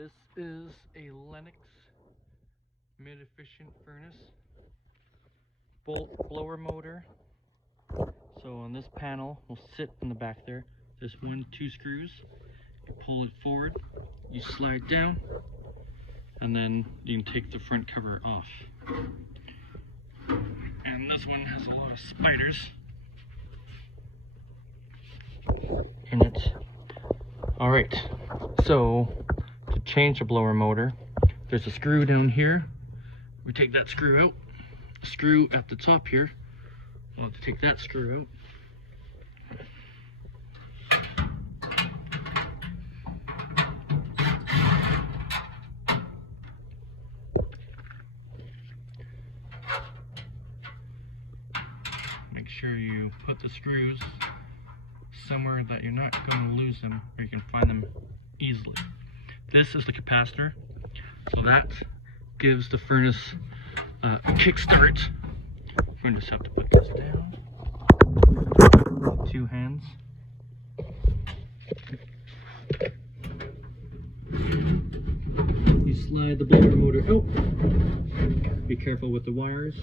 This is a Lennox mid-efficient furnace bolt blower motor. So on this panel will sit in the back there. There's 2 screws. You pull it forward, you slide down, and then you can take the front cover off. And this one has a lot of spiders in it. Alright, so to change the blower motor, there's a screw down here. We take that screw out. Screw at the top here. I'll have to take that screw out. Make sure you put the screws somewhere that you're not going to lose them, or you can find them easily. This is the capacitor, so that gives the furnace a kickstart. I'm going to just have to put this down. 2 hands. You slide the blower motor out. Be careful with the wires.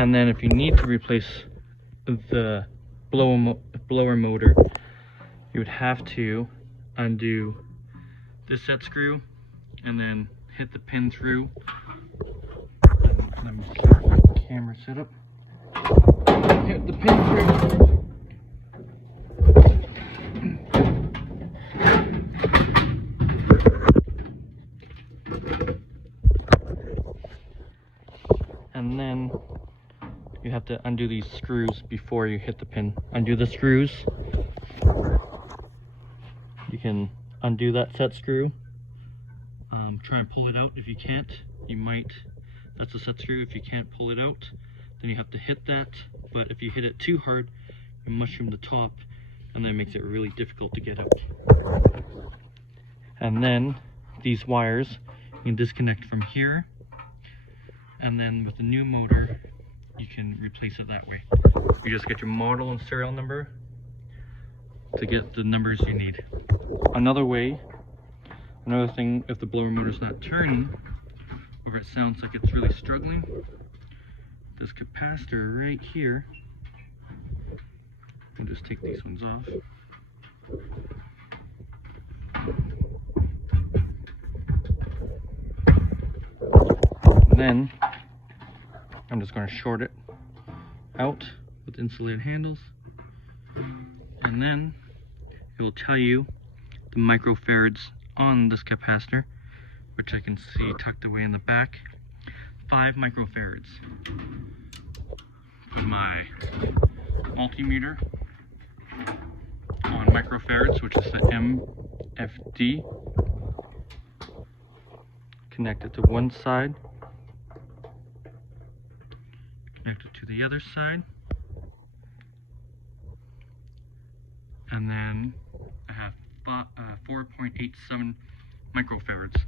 And then if you need to replace the blower motor, you would have to undo this set screw and then hit the pin through. Let me see if my camera set up. Hit the pin through. And then you have to undo these screws before you hit the pin. Undo the screws. You can undo that set screw. Try and pull it out. If you can't, you might. That's a set screw. If you can't pull it out, then you have to hit that. But if you hit it too hard, you mushroom the top, and then it makes it really difficult to get out. And then these wires you can disconnect from here, and then with the new motor you can replace it that way. You just get your model and serial number to get the numbers you need. Another thing, if the blower motor's not turning, or it sounds like it's really struggling, this capacitor right here, I'll just take these ones off. And then I'm just going to short it out with insulated handles, and then it will tell you the microfarads on this capacitor, which I can see tucked away in the back. 5 microfarads. Put my multimeter on microfarads, which is the MFD. Connect it to one side. Connect it to the other side, and then I have 4.87 microfarads.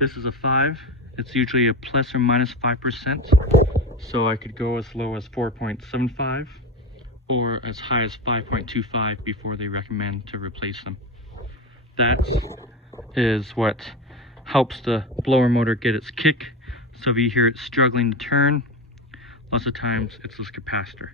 This is a 5. It's usually a plus or minus 5%, so I could go as low as 4.75 or as high as 5.25 before they recommend to replace them. That is what helps the blower motor get its kick. So if you hear it struggling to turn, lots of times it's this capacitor.